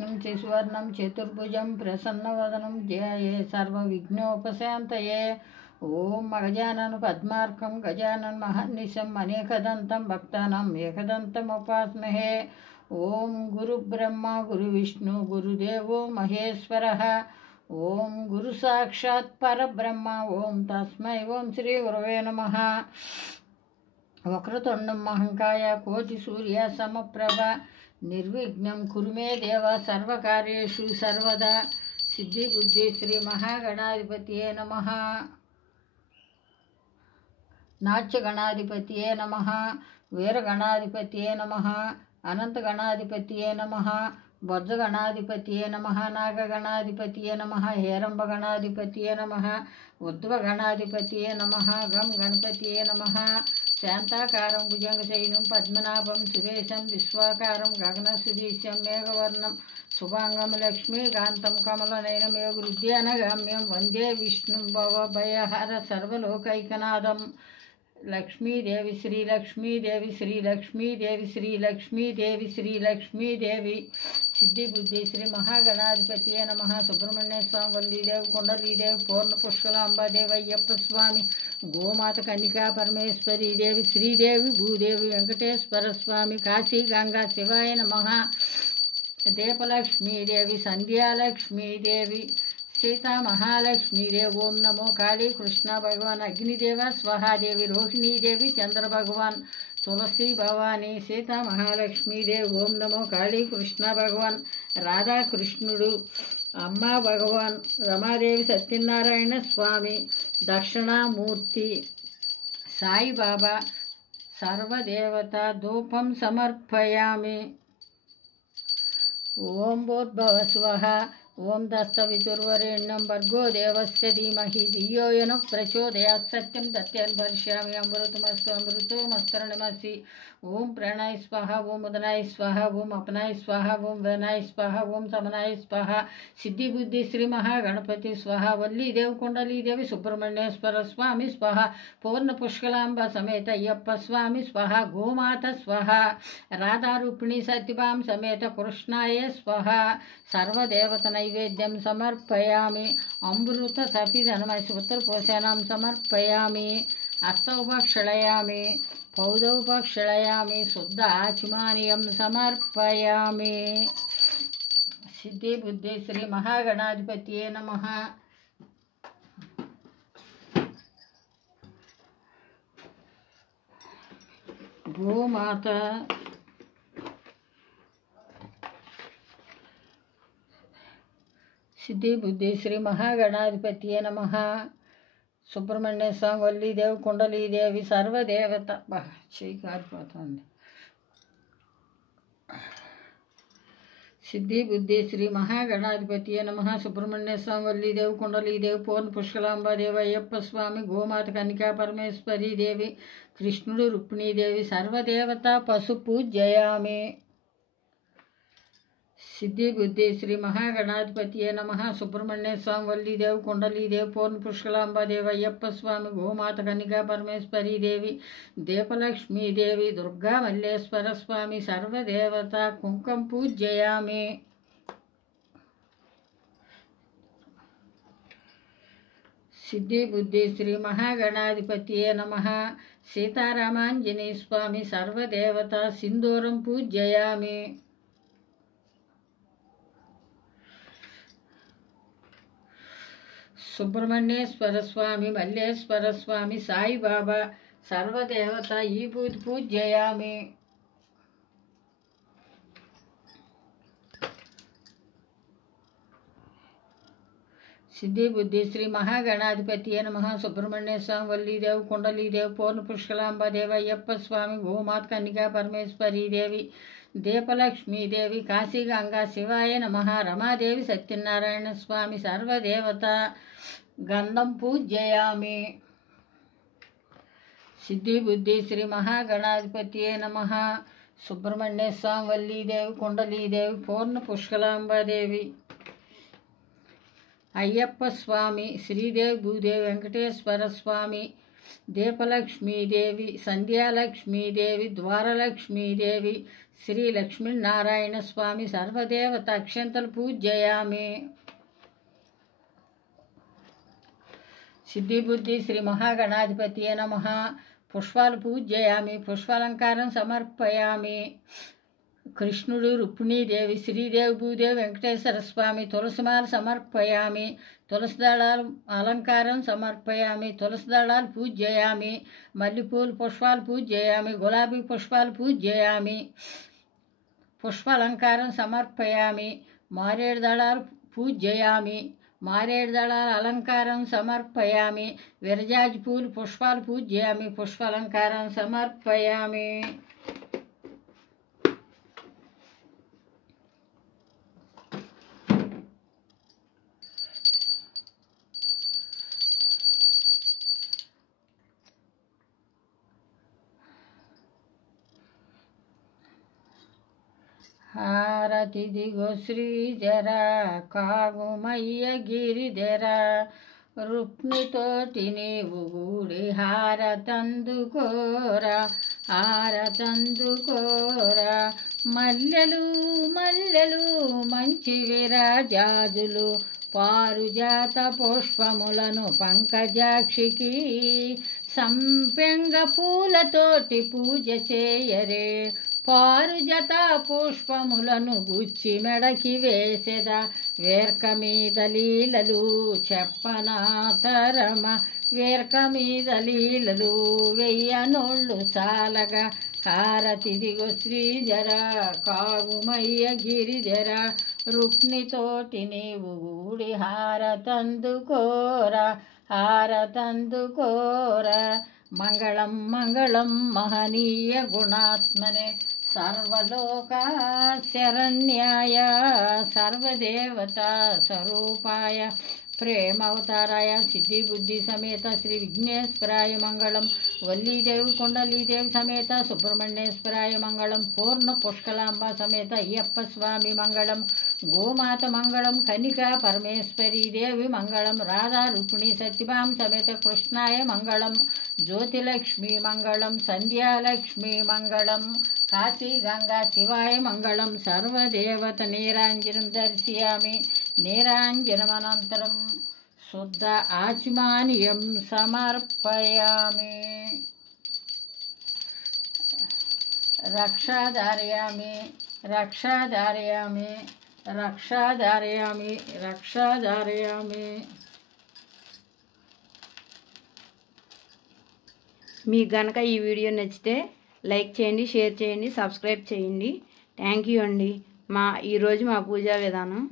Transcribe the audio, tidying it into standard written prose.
सुवर्णं चतुर्भुजं प्रसन्नवदनं ध्याये सर्वविघ्नोपशान्तये। ओम गजानन पद्मार्कं गजानन महर्निशम् अनेकदन्तं भक्तानाम् एकदन्तमुपास्महे। ओम गुरुब्रह्मा गुरुविष्णु गुरुदेवो महेश्वरः। ओम गुरु साक्षात् परब्रह्म। ओम तस्मै ओम श्री गुरवे नमः। वक्रतुण्डं महाकाय कोटि सूर्य समप्रभ निर्विघ्नं कुरु मे देव सर्वकार्येषु सर्वदा। सिद्धि बुद्धि श्री महागणाधिपतये नमः। नाट्य गणाधिपतये नमः। वीर गणाधिपतये नमः। अनंत गणाधिपतये नमः। वज्र गणाधिपतये नमः। नाग गणाधिपतये नमः। हेरंब गणाधिपतये नमः। उद्भव गणाधिपतये नमः। गम गणपतये नमः। शांताकारं भुजंगशयनं पद्मनाभं सुरेशं विश्वाकारं गगनसुदीशं मेघवर्णं शुभांगं लक्ष्मीकान्तं कमलनयनमेव हृदयानगाम्यं वंदे विष्णुं भवभयहर सर्वलोकैकनाथं। लक्ष्मी देवी श्री लक्ष्मी देवी श्री लक्ष्मी देवी श्री लक्ष्मी देवी श्री लक्ष्मी देवी। सिद्धि बुद्धि श्री महागणाधिपतये नमः। सुब्रह्मण्य स्वामी वल्लीदेव कुंडलीदेव पूर्ण पुष्कलांबा देव अय्यप्प स्वामी गोमाता कन्निका परमेश्वरी देवी श्रीदेवी भूदेवी वेंकटेश्वर स्वामी काशी गंगा शिवाय नमः। दीपलक्ष्मी देवी संध्या लक्ष्मी देवी सीता महालक्ष्मी देव। ओम नमो काली कृष्ण भगवान अग्निदेव स्वाहा देवी रोहिणी देवी चंद्र भगवान तुलसी भवानी सीता महालक्ष्मी देव। ओम नमो काली कृष्ण भगवान राधा कृष्णुడు अम्मा भगवान रमादेवी सत्यनारायण स्वामी दक्षिणामूर्ति साई बाबा सर्वदेवता धूपं समर्पयामि। ओम भूर्भुवः स्वः। ओम दस्तवितुर्वरेण्यं भर्गो देवस्य धीमहि धियो यो नः प्रचोदयात्। सत्यं दत्यान् भरिष्यामि अमृतमस्तु अमृतमस्तरणमसि। ओम प्राणाय स्वाहा। ओम उदनाय स्वाहा। ओम अपनाय स्वाहा। ओम वनाय स्वाहा। ओम समनाय स्वाहा। सिद्धि बुद्धि श्री महागणपति स्वाहा। वल्ली देव कुंडली देवी सुब्रह्मण्येश्वर स्वामी स्वाहा। पूर्ण पुष्कलांबा समेत अय्यप्प स्वामी स्वाहा। गोमाता स्वाहा। राधा रूपिणी सत्यभाम समेत कृष्णाय स्वाहा। सर्वदेवता नैवेद्यं समर्पयामि। अमृत तपिधनमय उत्तरपोषणं समर्पयामि। हस्तौपक्षालयामि पौदौपक्षालयामि शुद्ध आचमनीयं समर्पयामि। सिद्धि बुद्धि श्री महागणाधिपतये नमः। गोमाता सिद्धि बुद्धि श्री महागणाधिपतये नमः। सुब्रह्मण्य स्वामी वल्ली देव कुंडली देवी सर्वदेवता सिद्धि बुद्धि श्री महागणाधिपतये नमः। सुब्रह्मण्य स्वामी वल्ली देव कुंडली देव पूर्ण पुष्कलांबा देव अय्यप्प स्वामी गोमाता कन्निका परमेश्वरी देवी कृष्णुడు रुक्मिणी देवी सर्वदेवता पशु पूजयामि। सिद्धि बुद्धि श्री महागणाधिपतये नमः। सुब्रह्मण्य स्वामी वल्ली देव कुंडली देव पूर्ण पुष्कलांबा देव अय्यप्प स्वामी गोमाता कन्निका परमेश्वरी देवी दीपलक्ष्मी देवी दुर्गा मल्लेश्वर स्वामी सर्वदेवता कुंकुम पूजयामि। सिद्धि बुद्धि श्री महागणाधिपतये नमः। सीतारामांजनेय स्वामी सर्वदेवता सिंदूरं पूजयामि। सुब्रह्मण्येश्वर स्वामी मल्लेश्वर स्वामी साई बाबा सर्वदेवता ईभूत पूजयामि। सिद्धि बुद्धि श्री महागणाधिपतये नमः। सुब्रह्मण्य स्वामी वल्ली देव कुंडली देव पूर्ण पुष्कलांबा देव अय्यप्प स्वामी गोमाता कन्निका परमेश्वरी देवी दीपलक्ष्मी देवी काशी गंगा शिवाय नमः। रमादेवी सत्यनारायण स्वामी सर्वदेवता गंधं पूजयामि। सिद्धि बुद्धि श्री महागणाधिपतये नमः। सुब्रह्मण्य स्वामी वल्ली देव कुंडली देव पूर्ण पुष्कलांबा देवी अय्यप्प स्वामी श्रीदेव भूदेव वेंकटेश्वर स्वामी దీపలక్ష్మీదేవి, సంధ్యాలక్ష్మీదేవి, ద్వారలక్ష్మీదేవి, శ్రీ లక్ష్మీనారాయణ స్వామి సర్వదేవత అక్షంతలు పూజయామి. సిద్ధిబుద్ధి శ్రీ మహాగణాధిపతియే నమః. పుష్పాలు పూజయామి. పుష్పాలంకారం సమర్పయామి. కృష్ణుడు, రుక్మిణీదేవి, శ్రీదేవి, భూదేవి, వెంకటేశ్వర స్వామి తులసిమాల సమర్పయామి. తులసి దళాలు అలంకారం సమర్పయామి. తులసి దళాలు పూజయామి. మల్లెపూలు పుష్పాలు పూజయామి. గులాబీ పుష్పాలు పూజయామి. పుష్పాలంకారం సమర్పయామి. మారేడు దళాలు పూజయామి. మారేడు దళాల అలంకారం సమర్పయామి. విరజాజి పూలు పుష్పాలు పూజయామి. పుష్పాలంకారం సమర్పయామి. హారతి దిగో శ్రీజర కాగుమయ్య గిరిధర, రుక్మితోటి నీవు గూడి హారతందుకోరా, హారతందుకోరా. మల్లెలు మల్లెలు మంచి విరాజాజులు, పారుజాత పుష్పములను పంకజాక్షికి, సంపెంగ పూలతోటి పూజ చేయరే. పారుజత పుష్పములను గుచ్చి మెడకి వేసెద, వేర్క మీద లీలలు చెప్పనాతరమ, వేర్క మీద లీలలు వెయ్యనోళ్ళు చాలగా. హారతి దిగో శ్రీజర కాగుమయ్య గిరిజర, రుక్మితోటి నీవు గూడి హారతందుకోరా, హారతందుకోరా. మంగళం మంగళం మహనీయ గుణాత్మనే, సర్వలోక శరణ్యాయ, సర్వదేవతా స్వరూపాయ, ప్రేమావతారాయ, సిద్ధిబుద్ధి సమేత శ్రీ విఘ్నేశ్వరాయ మంగళం. వల్లీదేవి కుండలీదేవి సమేత సుబ్రహ్మణ్యేశ్వరాయ మంగళం. పూర్ణ పుష్కలాంబ సమేత అయ్యప్ప స్వామి మంగళం. గోమాత మంగళం. కనికా పరమేశ్వరీ దేవి మంగళం. రాధా రుక్మిణి సత్యభామ సమేత కృష్ణాయ మంగళం. జ్యోతిలక్ష్మీ మంగళం. సంధ్యాలక్ష్మీ మంగళం. కాశీ గంగా శివాయ మంగళం. సర్వదేవత నీరాంజనం దర్శయామి. నీరాంజనమనంతరం శుద్ధ ఆచమానీయం సమర్పయామి. రక్షాధారయామి, రక్షాధారయామి, రక్షాధారయామి, రక్షాధారయామి. మీకు గనక ఈ వీడియో నచ్చితే లైక్ చేయండి, షేర్ చేయండి, సబ్స్క్రైబ్ చేయండి. థ్యాంక్ యూ అండి. ఈరోజు మా పూజా విధానం